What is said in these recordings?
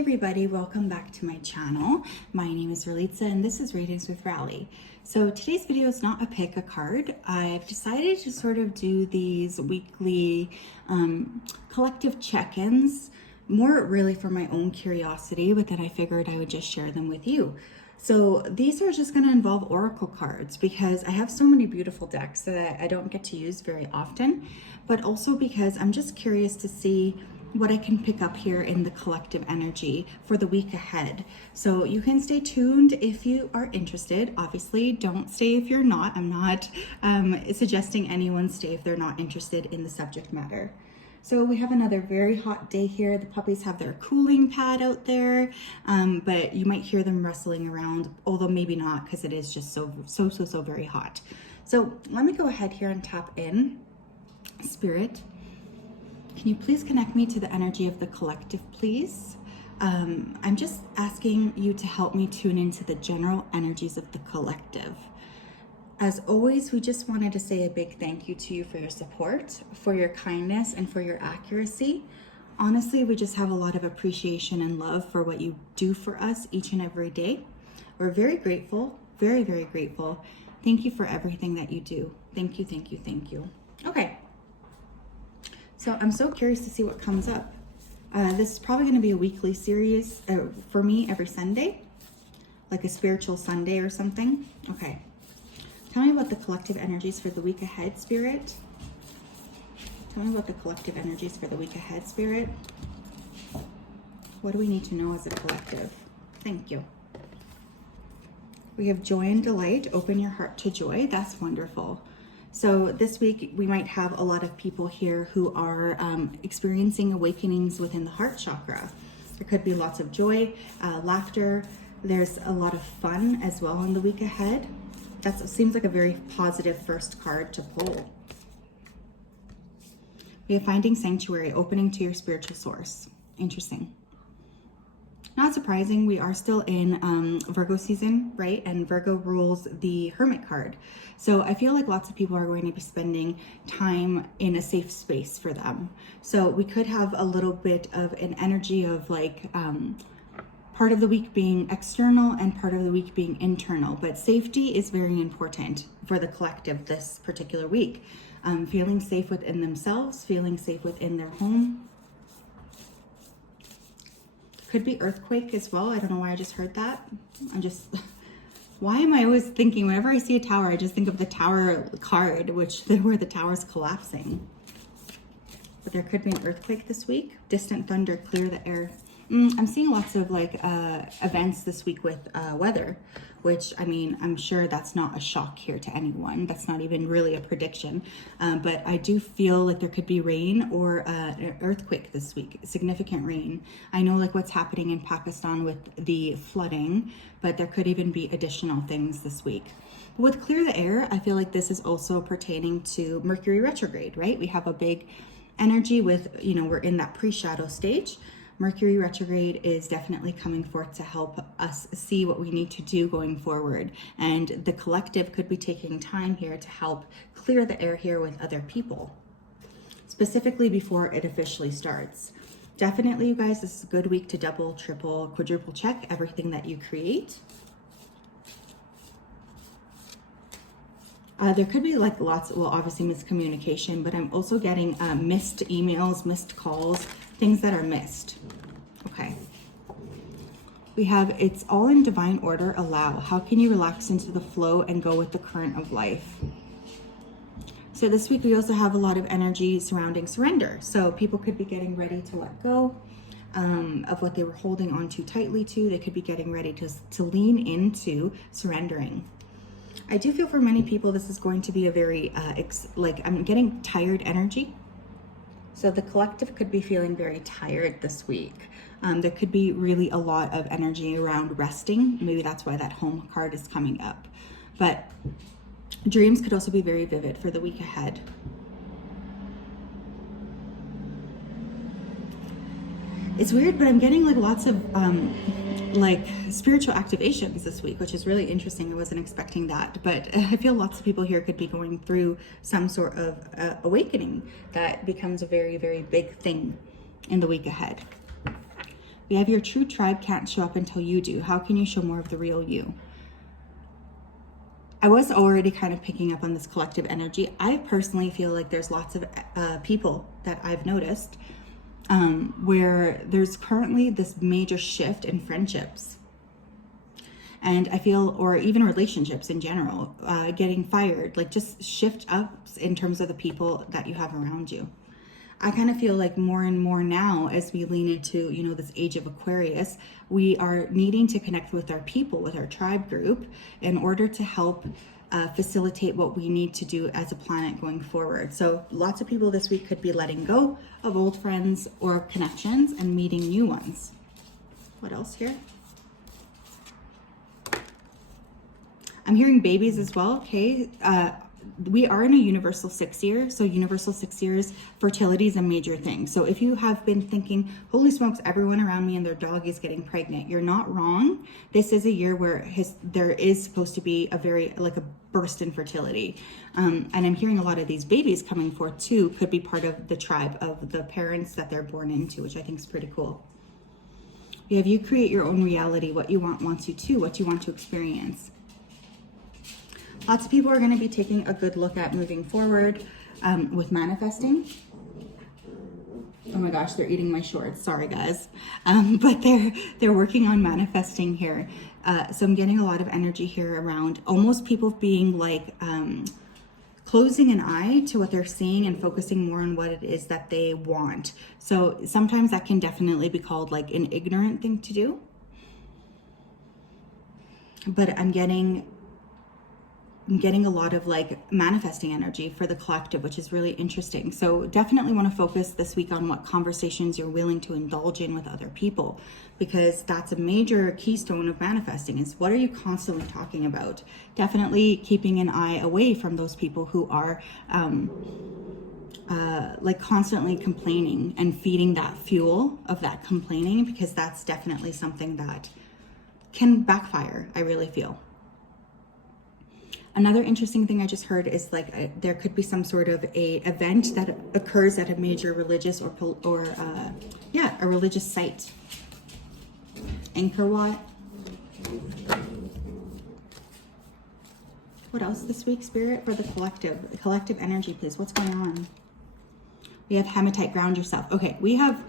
everybody, welcome back to my channel. My name is Ralitza and this is Readings with Rally. So today's video is not a pick a card. I've decided to sort of do these weekly collective check-ins, more really for my own curiosity, but then I figured I would just share them with you. So these are just going to involve oracle cards because I have so many beautiful decks that I don't get to use very often, but also because I'm just curious to see what I can pick up here in the collective energy for the week ahead. So you can stay tuned if you are interested. Obviously, don't stay if you're not. I'm not suggesting anyone stay if they're not interested in the subject matter. So we have another very hot day here. The puppies have their cooling pad out there, but you might hear them rustling around, although maybe not because it is just so very hot. So let me go ahead here and tap in. Spirit, can you please connect me to the energy of the collective, please? I'm just asking you to help me tune into the general energies of the collective. As always, we just wanted to say a big thank you to you for your support, for your kindness, and for your accuracy. Honestly, we just have a lot of appreciation and love for what you do for us each and every day. We're very grateful, very grateful. Thank you for everything that you do. Thank you, thank you, thank you. Okay. So I'm so curious to see what comes up. This is probably going to be a weekly series for me every Sunday, like a spiritual Sunday or something. Okay. Tell me about the collective energies for the week ahead, Spirit. Tell me about the collective energies for the week ahead, Spirit. What do we need to know as a collective? Thank you. We have joy and delight. Open your heart to joy. That's wonderful. So this week we might have a lot of people here who are experiencing awakenings within the heart chakra. There could be lots of joy, laughter. There's a lot of fun as well in the week ahead. That seems like a very positive first card to pull. We have finding sanctuary, opening to your spiritual source. Interesting. Not surprising, we are still in Virgo season, right? And Virgo rules the Hermit card. So I feel like lots of people are going to be spending time in a safe space for them. So we could have a little bit of an energy of like part of the week being external and part of the week being internal. But safety is very important for the collective this particular week. Feeling safe within themselves, feeling safe within their home. Could be earthquake as well. I don't know why I just heard that. Why am I always thinking, whenever I see a tower, I just think of the tower card, where the tower's collapsing. But there could be an earthquake this week. Distant thunder, clear the air. I'm seeing lots of like events this week with weather, which I mean, I'm sure that's not a shock here to anyone. That's not even really a prediction. But I do feel like there could be rain or an earthquake this week, significant rain. I know like what's happening in Pakistan with the flooding, but there could even be additional things this week. With clear the air, I feel like this is also pertaining to Mercury retrograde, right? We have a big energy with, we're in that pre-shadow stage. Mercury retrograde is definitely coming forth to help us see what we need to do going forward. And the collective could be taking time here to help clear the air here with other people, specifically before it officially starts. Definitely, you guys, this is a good week to double, triple, quadruple check everything that you create. There could be like obviously miscommunication, but I'm also getting missed emails, missed calls, things that are missed. Okay. We have, it's all in divine order, allow. How can you relax into the flow and go with the current of life? So this week we also have a lot of energy surrounding surrender. So people could be getting ready to let go of what they were holding on too tightly to. They could be getting ready to lean into surrendering. I do feel for many people this is going to be a very, I'm getting tired energy. So the collective could be feeling very tired this week. There could be really a lot of energy around resting. Maybe that's why that home card is coming up. But dreams could also be very vivid for the week ahead. It's weird, but I'm getting like lots of like spiritual activations this week, which is really interesting. I wasn't expecting that, but I feel lots of people here could be going through some sort of awakening that becomes a very big thing in the week ahead. We have your true tribe can't show up until you do. How can you show more of the real you? I was already kind of picking up on this collective energy. I personally feel like there's lots of people that I've noticed where there's currently this major shift in friendships. And I feel, or even relationships in general, getting fired, like just shift ups in terms of the people that you have around you. I kind of feel like more and more now, as we lean into, you know, this age of Aquarius, we are needing to connect with our people, with our tribe group, in order to help facilitate what we need to do as a planet going forward. So lots of people this week could be letting go of old friends or connections and meeting new ones. What else here? I'm hearing babies as well, okay? We are in a universal 6 year. So universal 6 years, fertility is a major thing. So if you have been thinking, holy smokes, everyone around me and their dog is getting pregnant, you're not wrong. This is a year where there is supposed to be a burst in fertility. And I'm hearing a lot of these babies coming forth too, could be part of the tribe of the parents that they're born into, which I think is pretty cool. You have, you create your own reality, what you wants you to, what you want to experience. Lots of people are going to be taking a good look at moving forward with manifesting. Oh my gosh, they're eating my shorts. Sorry, guys. But they're working on manifesting here. So I'm getting a lot of energy here around almost people being like closing an eye to what they're seeing and focusing more on what it is that they want. So sometimes that can definitely be called like an ignorant thing to do. But I'm getting a lot of like manifesting energy for the collective, which is really interesting. So definitely want to focus this week on what conversations you're willing to indulge in with other people, because that's a major keystone of manifesting, is what are you constantly talking about? Definitely keeping an eye away from those people who are like constantly complaining and feeding that fuel of that complaining, because that's definitely something that can backfire, I really feel. Another interesting thing I just heard is like there could be some sort of a event that occurs at a major religious or a religious site. Angkor Wat. What else this week, Spirit, for the collective energy, please? What's going on? We have Hematite, ground yourself. Okay, we have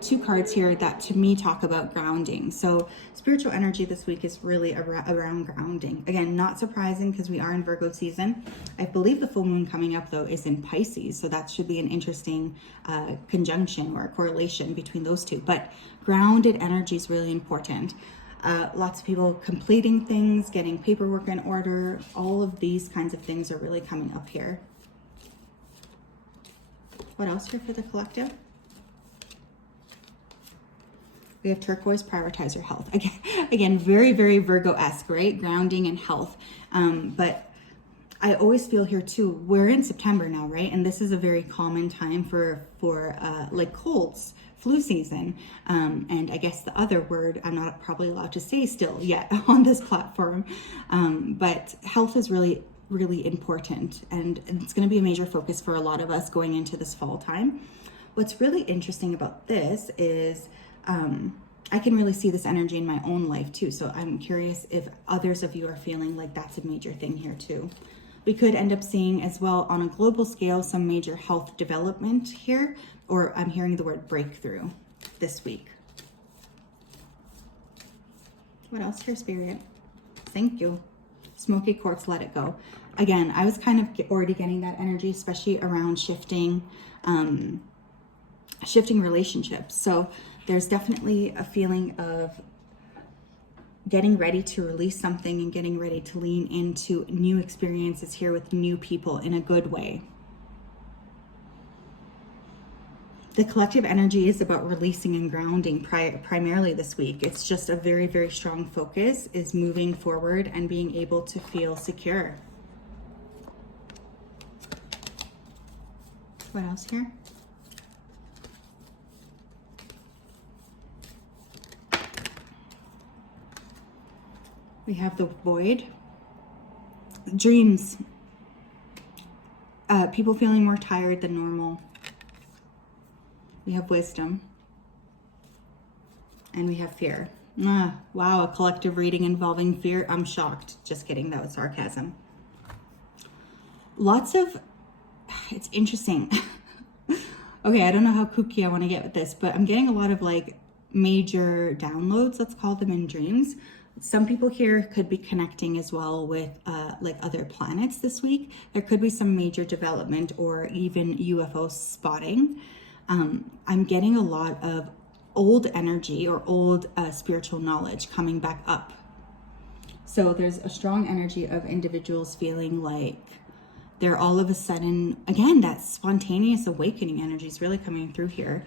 two cards here that to me talk about grounding. So spiritual energy this week is really around grounding. Again, not surprising because we are in Virgo season. I believe the full moon coming up though is in Pisces. So that should be an interesting conjunction or a correlation between those two. But grounded energy is really important. Lots of people completing things, getting paperwork in order. All of these kinds of things are really coming up here. What else here for the collective? We have turquoise, prioritize your health. Again, very, very Virgo-esque, right? Grounding and health. But I always feel here too, we're in September now, right? And this is a very common time for like colds, flu season. And I guess the other word I'm not probably allowed to say still yet on this platform. But health is really, really important. And it's going to be a major focus for a lot of us going into this fall time. What's really interesting about this is I can really see this energy in my own life too. So I'm curious if others of you are feeling like that's a major thing here too. We could end up seeing as well on a global scale some major health development here, or I'm hearing the word breakthrough this week. What else here, Spirit? Thank you. Smoky quartz, let it go. Again, I was kind of already getting that energy, especially around shifting relationships. So there's definitely a feeling of getting ready to release something and getting ready to lean into new experiences here with new people in a good way. The collective energy is about releasing and grounding primarily this week. It's just a very, very strong focus is moving forward and being able to feel secure. What else here? We have the void. Dreams. People feeling more tired than normal. We have wisdom. And we have fear. Wow, a collective reading involving fear. I'm shocked. Just kidding, that was sarcasm. Lots of, it's interesting. Okay, I don't know how kooky I want to get with this, but I'm getting a lot of like major downloads, let's call them, in dreams. Some people here could be connecting as well with like other planets this week. There could be some major development or even UFO spotting. I'm getting a lot of old energy or old spiritual knowledge coming back up. So there's a strong energy of individuals feeling like they're all of a sudden, again, that spontaneous awakening energy is really coming through here.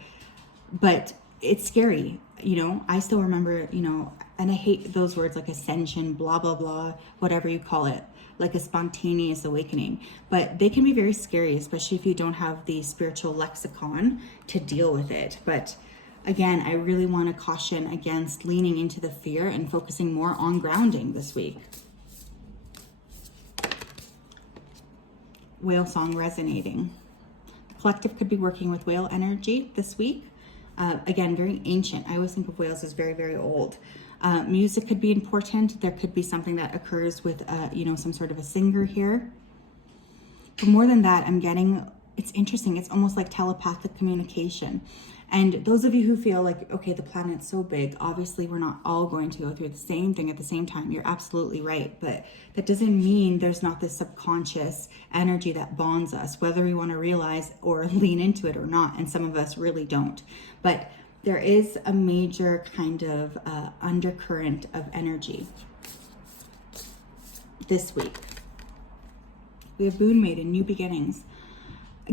But it's scary, you know. I still remember, you know, and I hate those words like ascension, blah, blah, blah, whatever you call it, like a spontaneous awakening. But they can be very scary, especially if you don't have the spiritual lexicon to deal with it. But again, I really want to caution against leaning into the fear and focusing more on grounding this week. Whale song resonating. The collective could be working with whale energy this week. Again, very ancient. I always think of whales as very, very old. Music could be important. There could be something that occurs with, you know, some sort of a singer here. But more than that, I'm getting, it's interesting. It's almost like telepathic communication. And those of you who feel like, okay, the planet's so big, obviously we're not all going to go through the same thing at the same time. You're absolutely right. But that doesn't mean there's not this subconscious energy that bonds us, whether we want to realize or lean into it or not. And some of us really don't. But there is a major kind of undercurrent of energy this week. We have Moon Maiden, new beginnings.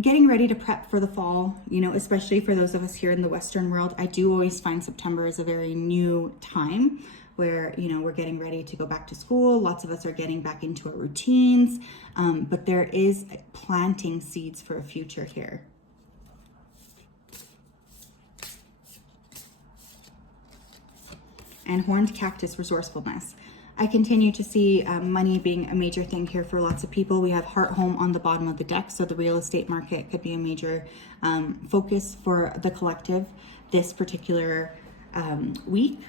Getting ready to prep for the fall, you know, especially for those of us here in the Western world. I do always find September is a very new time where, you know, we're getting ready to go back to school. Lots of us are getting back into our routines, but there is planting seeds for a future here. And horned cactus, resourcefulness. I continue to see money being a major thing here for lots of people. We have heart home on the bottom of the deck, so the real estate market could be a major focus for the collective this particular week.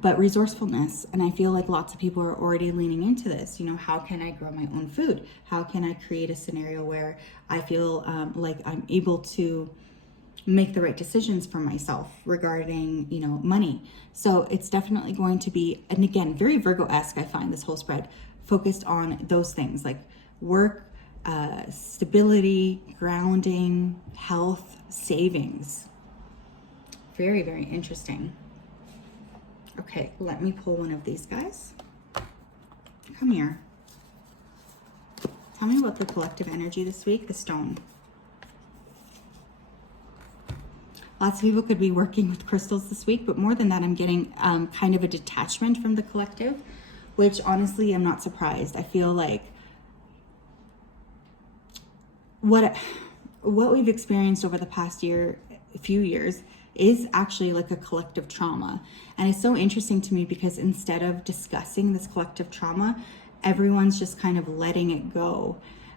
But resourcefulness, and I feel like lots of people are already leaning into this. You know, how can I grow my own food? How can I create a scenario where I feel like I'm able to make the right decisions for myself regarding, you know, money. So it's definitely going to be, and again, very Virgo-esque, I find this whole spread focused on those things like work, stability, grounding, health, savings. Very, very interesting. Okay, let me pull one of these guys. Come here. Tell me about the collective energy this week, the stone. Lots of people could be working with crystals this week, but more than that, I'm getting kind of a detachment from the collective, which honestly, I'm not surprised. I feel like what we've experienced over the past few years, is actually like a collective trauma. And it's so interesting to me because instead of discussing this collective trauma, everyone's just kind of letting it go.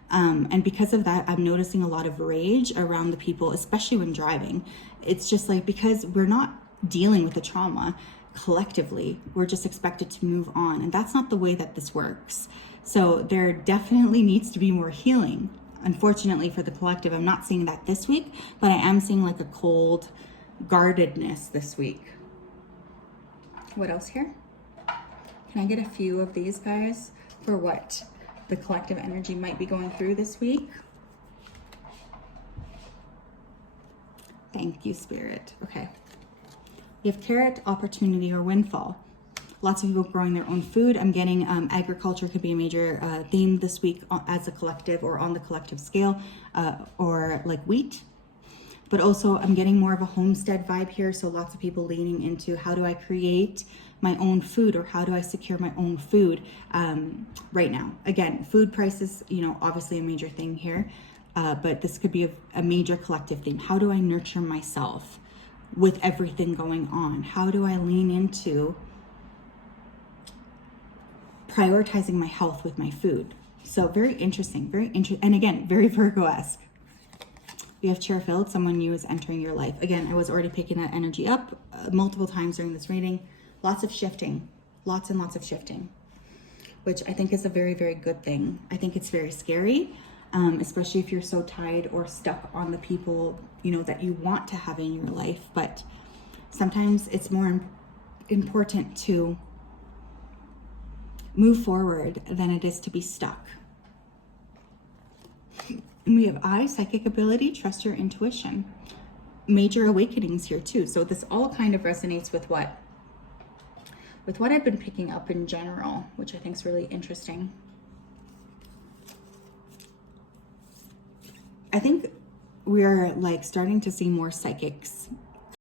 And because of that, I'm noticing a lot of rage around the people, especially when driving. It's just like, because we're not dealing with the trauma collectively, we're just expected to move on. And that's not the way that this works. So there definitely needs to be more healing. Unfortunately for the collective, I'm not seeing that this week, but I am seeing like a cold guardedness this week. What else here? Can I get a few of these guys for what the collective energy might be going through this week? Thank you, Spirit. Okay. We have carrot, opportunity, or windfall. Lots of people growing their own food. I'm getting agriculture could be a major theme this week as a collective or on the collective scale, or like wheat. But also I'm getting more of a homestead vibe here. So lots of people leaning into how do I create my own food, or how do I secure my own food right now? Again, food prices, you know, obviously a major thing here, but this could be a major collective theme. How do I nurture myself with everything going on? How do I lean into prioritizing my health with my food? So very interesting, and again, very Virgo-esque. We have chair filled, someone new is entering your life. Again, I was already picking that energy up multiple times during this reading. Lots of shifting, lots and lots of shifting, which I think is a very, very good thing. I think it's very scary, especially if you're so tied or stuck on the people, you know, that you want to have in your life. But sometimes it's more important to move forward than it is to be stuck. And we have I, psychic ability, trust your intuition. Major awakenings here too. So this all kind of resonates with what I've been picking up in general, which I think is really interesting. I think we're like starting to see more psychics